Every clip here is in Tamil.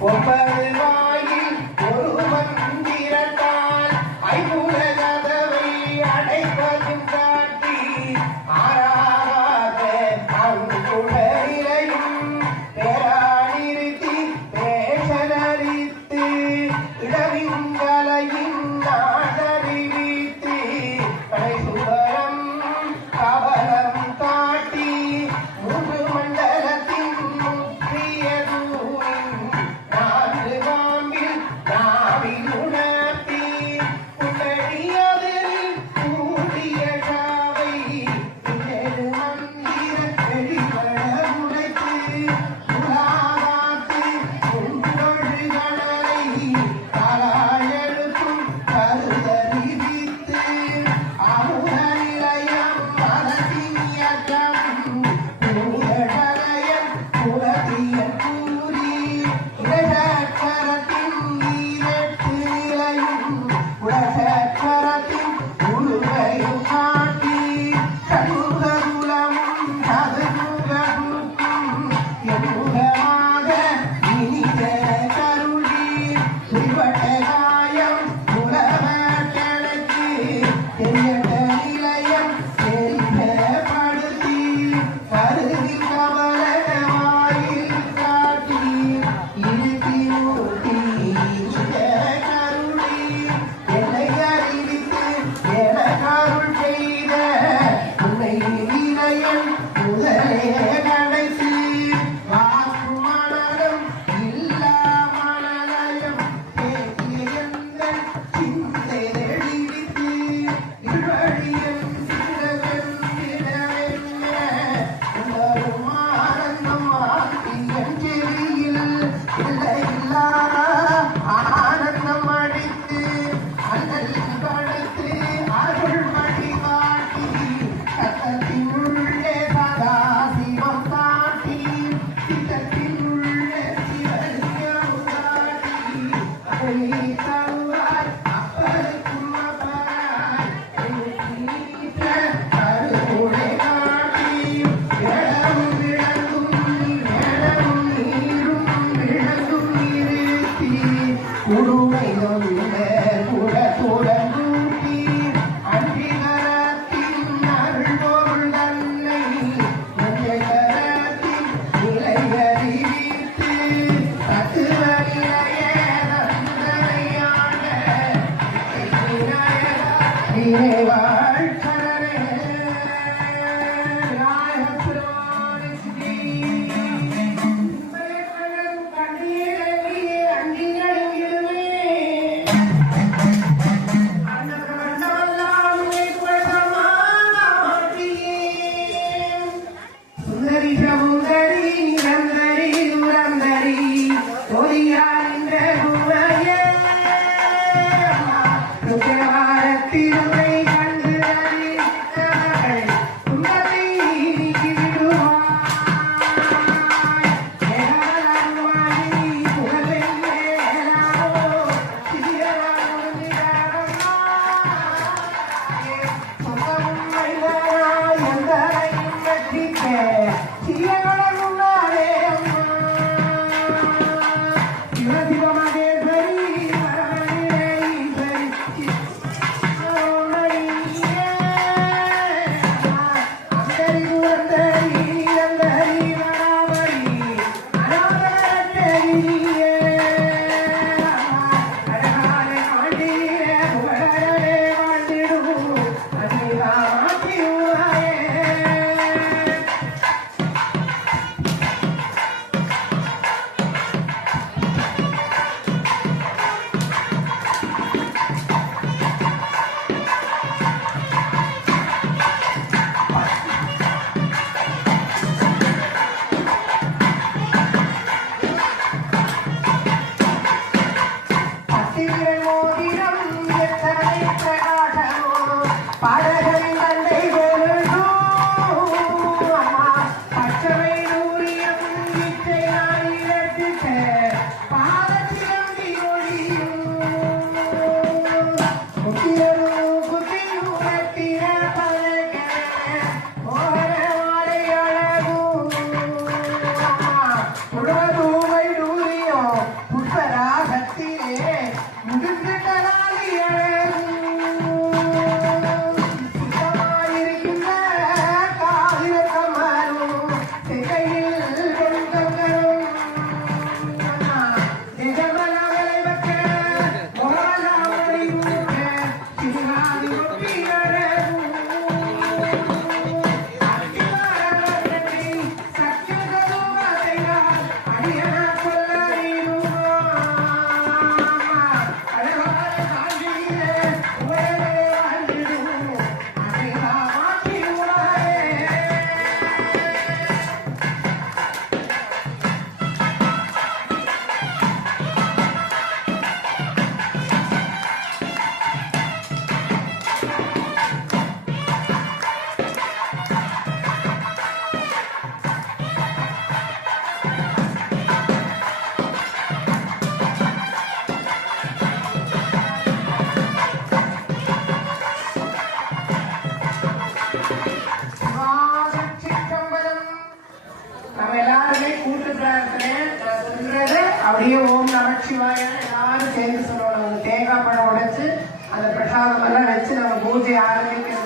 我们。Deva நம்ம எல்லாருமே கூட்டு பிரார்த்தனை. சொல்றது அப்படியே ஓம் நமச்சிவாய எல்லாரும் சேர்ந்து சொல்லணும் தேங்காய் பழம் உடைச்சு அந்த பிரசாதம் எல்லாம் வச்சு நம்ம பூஜை ஆரம்பிக்கணும்.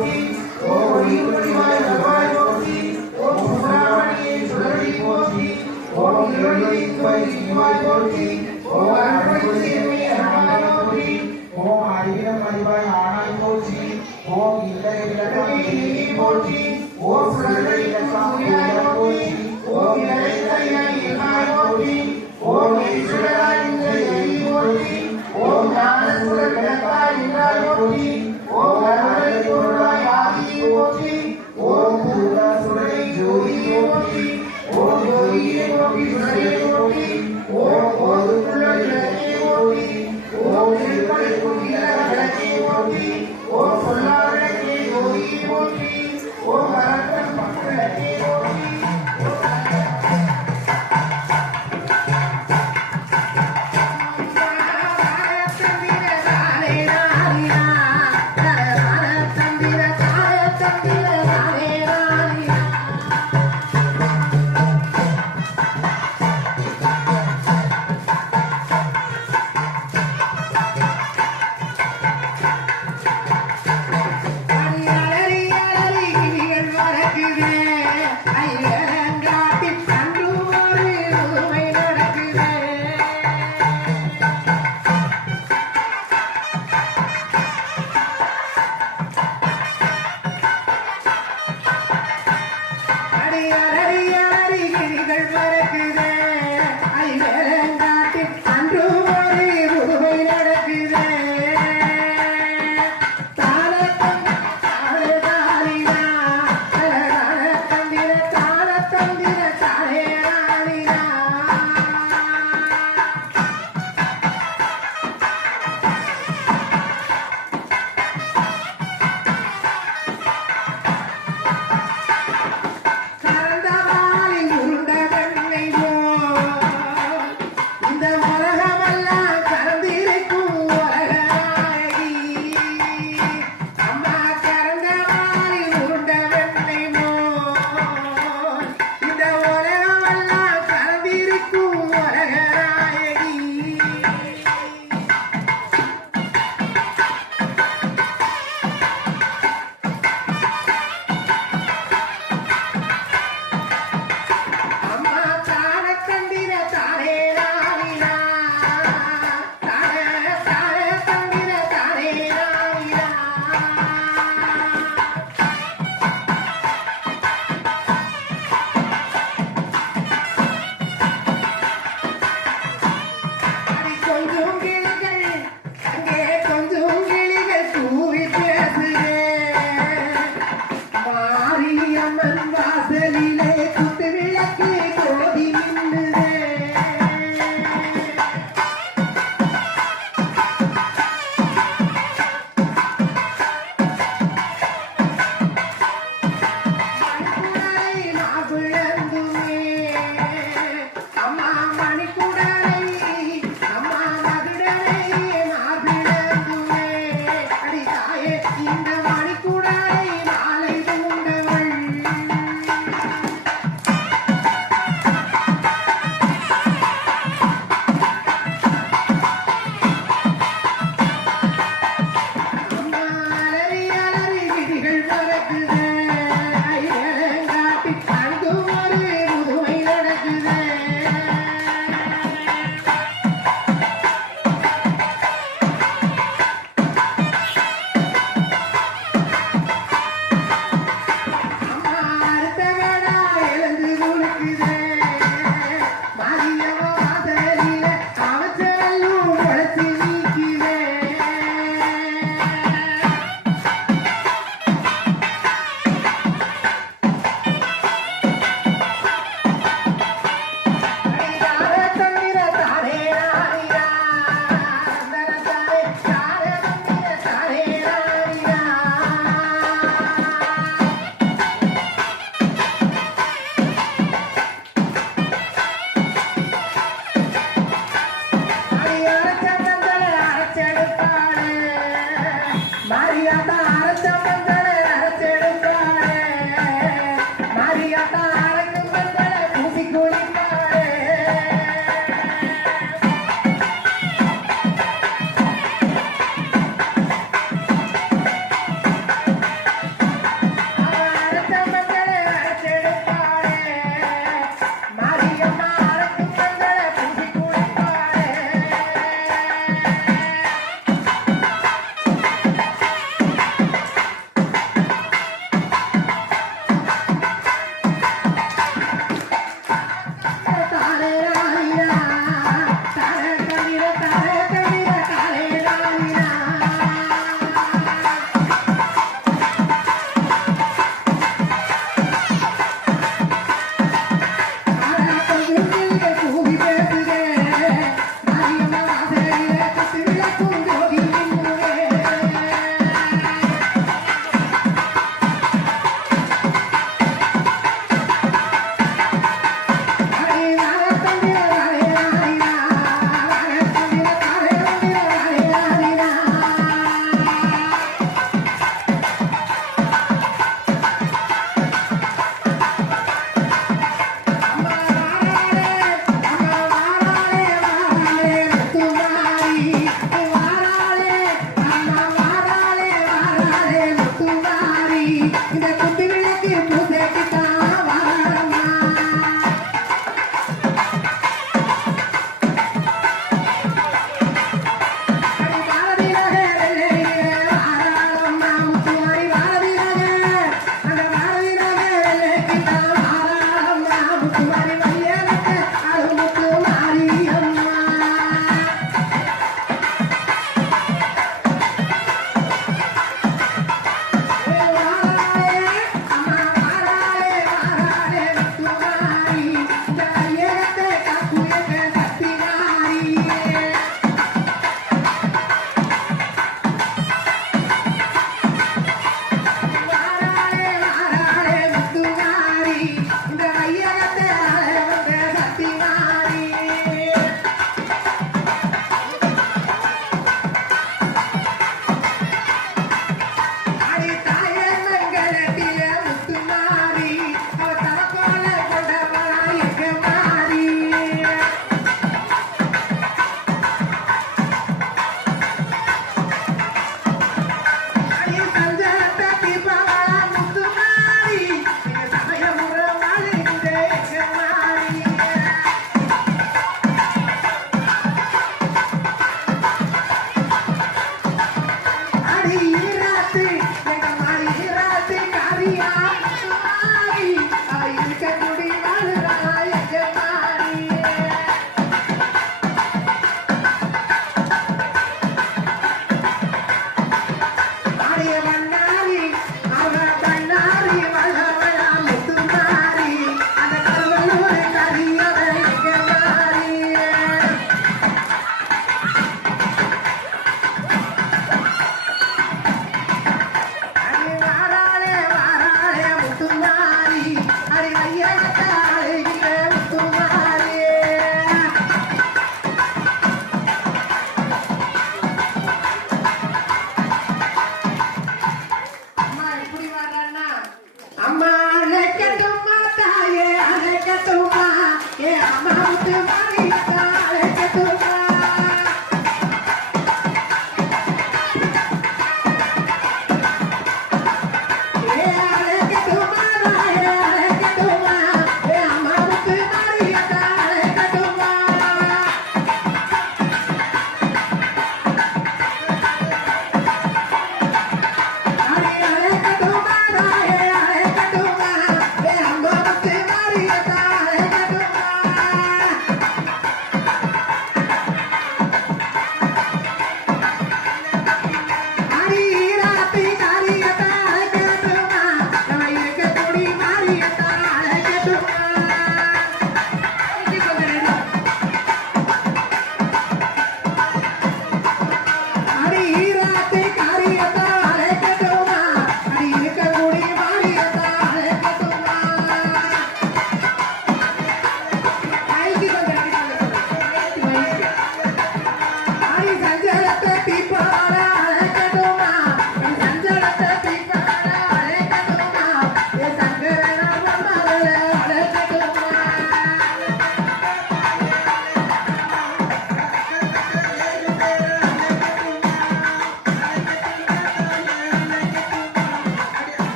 Thank you.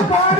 That's a.